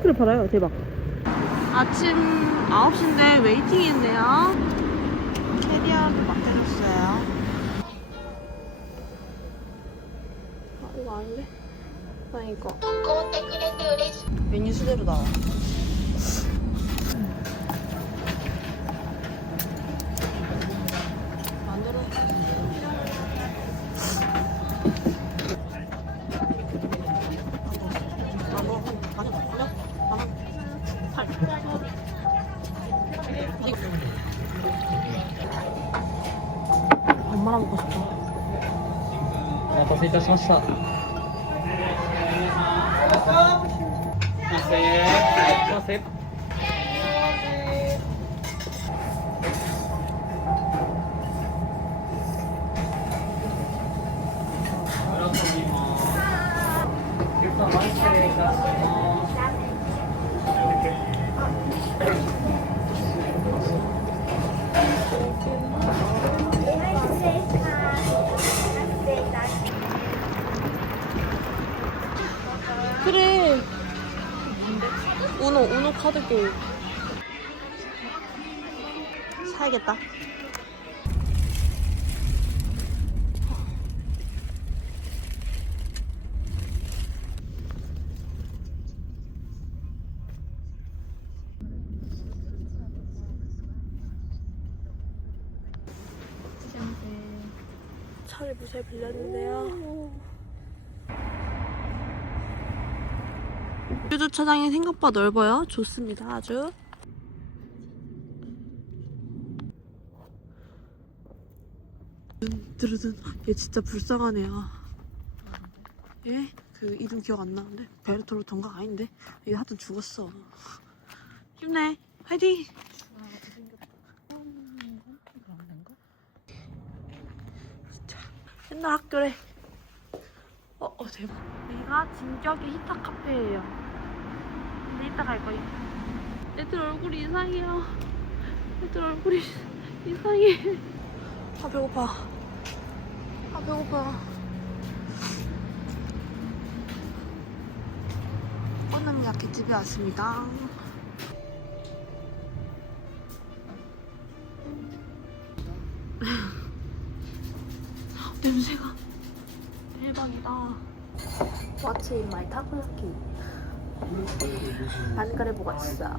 케이크를 팔아요. 대박. 아침 9시인데 웨이팅이 있네요. 캐리어도 맡겨줬어요. 아, 이거 아닌데? 나 이거. 메뉴 수대로 나와. いたしました。失礼いたします。 게임. 사야겠다. 차를 무사히 빌렸는데요. 주차장이 생각보다 넓어요. 좋습니다. 아주. 드르든 얘 진짜 불쌍하네요. 얘? 그 이름 기억 안 나는데 베르토르 동가 아닌데 얘 하여튼 죽었어. 힘내. 화이팅. 진짜 옛날 학교래. 어, 어 대박. 여기가 진격의 히타 카페예요. 근데 이따 갈 거예요. 애들 얼굴이 이상해요. 애들 얼굴이 이상해. 아 배고파. 아 배고파. 꼬남 야끼집에 왔습니다. 냄새가 대박이다. What's in my takoyaki? 반가래 뭐가 있어? 아,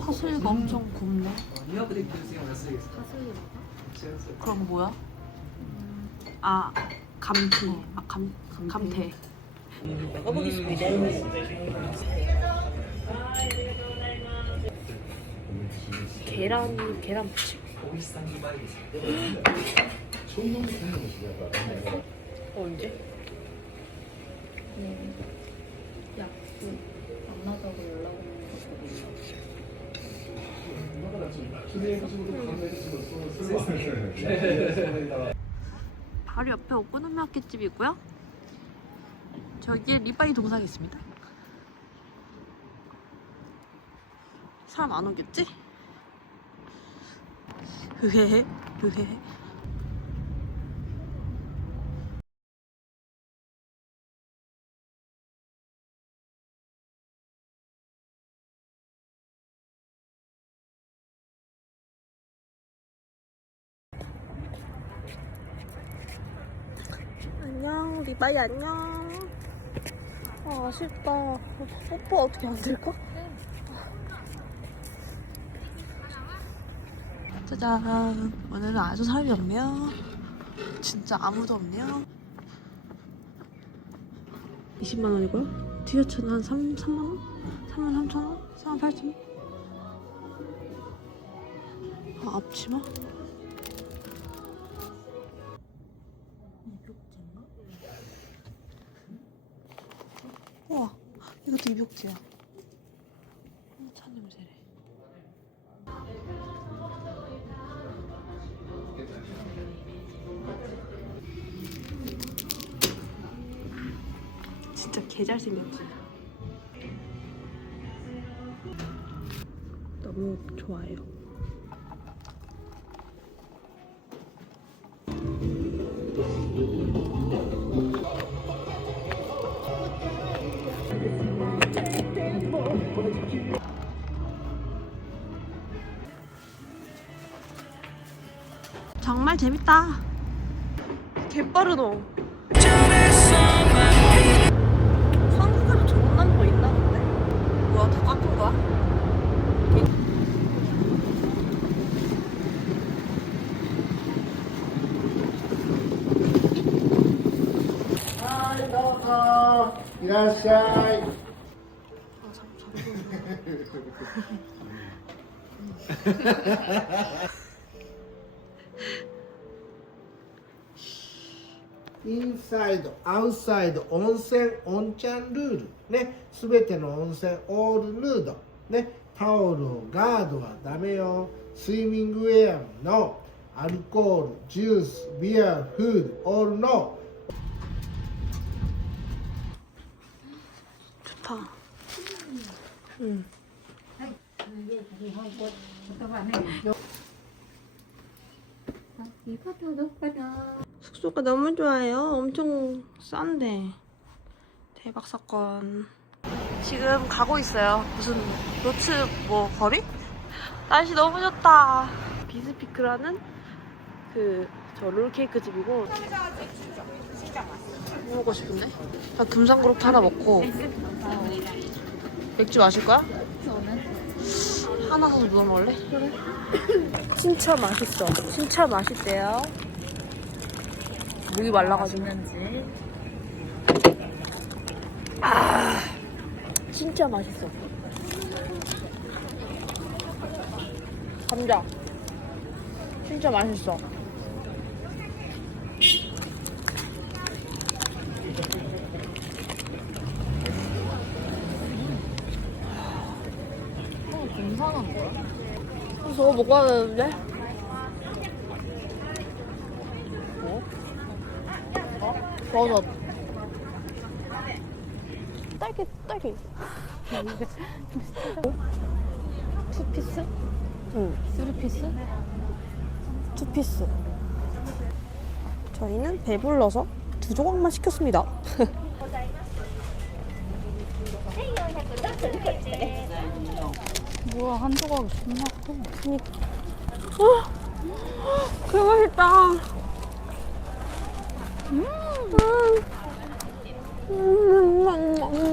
파슬리가 엄청 굽네. 파슬리 그럼 뭐야? 음. 아 감태. 어. 아, 감 감태. 먹어보겠습니다. 계란 계란 부침. 어, 언제? 네. 야, 그 만나자고 연락 바로 옆에 오코노미야끼집이 있고요. 저기에 리바이 동상이 있습니다. 사람 안 오겠지? 으헤헤 으헤헤 안녕 리바이 안녕 아 아쉽다 오빠 어떻게 안 될까? 짜잔 오늘은 아주 사람이 없네요 진짜 아무도 없네요 20만 원이고요 티셔츠는 한 3, 3만 원? 3만 3천 원? 3만 8천 원? 아 앞치마? 김육지야. 차 냄새래. 진짜 개잘생겼지. 너무 좋아요. 음. 정말 재밌다. 개빠르노. 한국에도 좋은 남보 있나 본데? 뭐야, 다 깎은 거야? 아, 이라샤이. インサイド、アウトサイド、温泉、オンチャンルール。ね、すべての温泉、オールヌード。ね、タオルをガードはダメよ。スイミングウェアのアルコール、ジュース、ビア、フード、オールノー。 좋다. 응. 숙소가 너무 좋아요. 엄청 싼데. 대박 사건. 지금 가고 있어요. 무슨 노츠 뭐 거리? 날씨 너무 좋다. 비스피크라는 그 저 롤케이크 집이고. 뭐 먹고 싶은데? 나 금상그룹 하나 먹고 맥주 마실 거야? 하나 사서 누워 먹을래? 그래. 진짜 맛있어. 진짜 맛있대요. 목이 말라가지고. 아, 진짜 맛있어. 감자. 진짜 맛있어. 저거 먹어야 되는데? 뭐? 버섯. 딸기, 딸기. 투 피스? 응. 쓰리 피스? 투 피스. 저희는 배불러서 두 조각만 시켰습니다. 뭐야 한 조각 존나 커. 그 맛있다.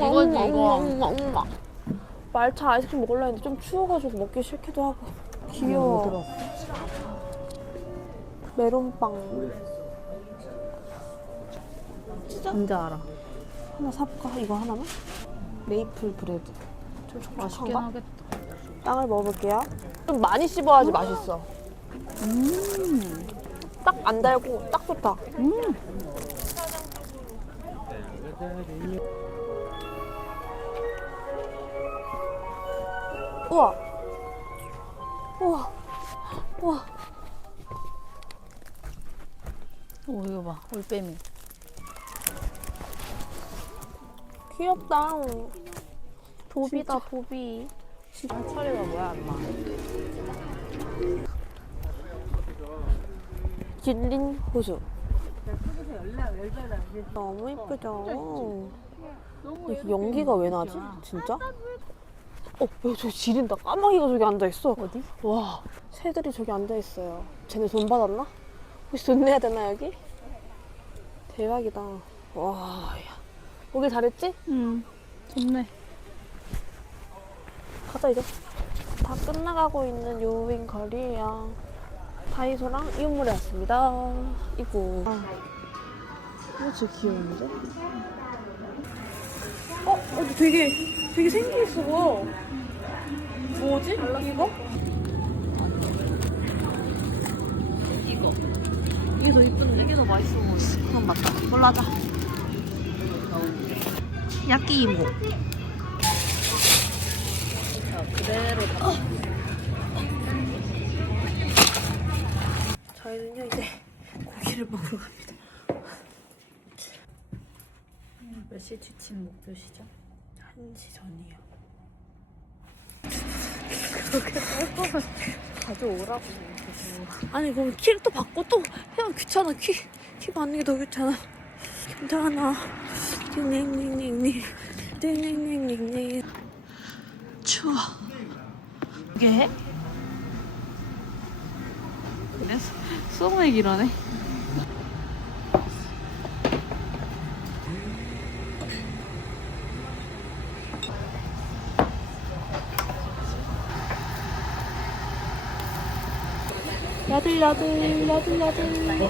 이거지, 이거. 말차 아이스크림 먹으려 했는데 좀 추워가지고 먹기 싫기도 하고. 귀여워. 메론빵. 진짜 알아. 하나 사볼까? 이거 하나만? 메이플 브레드. 좀 맛있긴 촉촉한가? 하겠다. 빵을 먹어볼게요. 좀 많이 씹어야지 맛있어. 음. 딱안 달고 딱 좋다. 음. 우와. 우와. 우와. 오 이거 봐 올빼미. 귀엽다. 도비다, 도비. 철이가 뭐야 엄마? 길린 호수. 너무 이쁘죠? 이렇게 연기가 왜 나지? 진짜? 어, 야, 저 지린다. 까마귀가 저기 앉아있어. 어디? 와, 새들이 저기 앉아있어요. 쟤네 돈 받았나? 혹시 돈 내야 되나, 여기? 대박이다. 와, 야. 오길 잘했지? 응. 좋네. 가자, 이제. 다 끝나가고 있는 요인 거리예요. 다이소랑 이웃물에 왔습니다. 이거. 아, 이거 진짜 귀여운데? 어? 어, 되게, 되게 생기있어 보여. 뭐지? 이거? 이거. 이게 더 이쁜데 이게 더 맛있어 보여. 그건 맞다. 몰라자. 야끼 이모. 그대로 저희는요 이제 고기를 먹으러 갑니다. 몇시 취침 목표시죠? 1시 전이요. 그렇게 썰거면 가져오라고. 아니 그럼 키를 또 받고 또 해야 귀찮아 키, 키 받는 게 더 귀찮아 괜찮아 닝닝닝닝 닝닝닝닝 추워 이게 해? 그래? 수업 얘기라네 야들야들 야들야들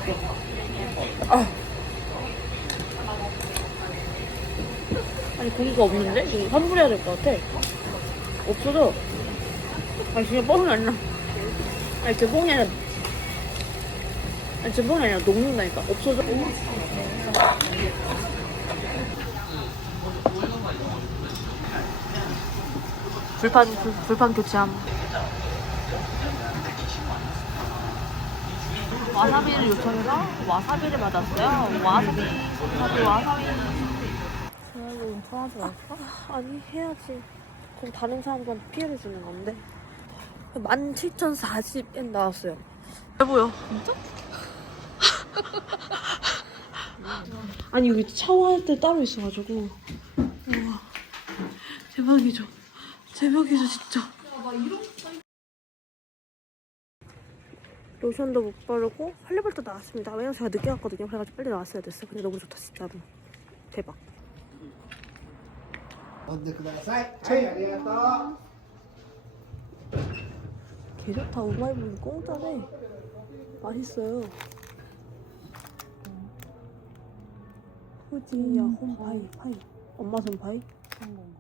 아니 고기가 없는데? 이거 환불해야 될 것 같아 없어져 아니 진짜 뻥이 안 나 아니 제 뻥이 아니라 아니 제 뻥이 아니라 녹는다니까 없어져 불판 불, 불판 교체함 와사비를 요청해서 와사비를 받았어요 와사비 와사비 와사비 그래도 통하지 말까? 아니 해야지. 그럼 다른 사람들한테 피해를 주는 건데 17,040엔 나왔어요 잘 보여 진짜? 아니 여기 샤워할 때 따로 있어가지고 우와 대박이죠 대박이죠 진짜 로션도 못 바르고 할리벌도 나왔습니다 왜냐면 제가 늦게 왔거든요 그래가지고 빨리 나왔어야 됐어 근데 너무 좋다 진짜로 대박 飲んでくださいはいありがとう 개 좋다. 우마이보이 공짜네. 맛있어요. 후지야 홈 파이 파이. 엄마 손 파이? 성공.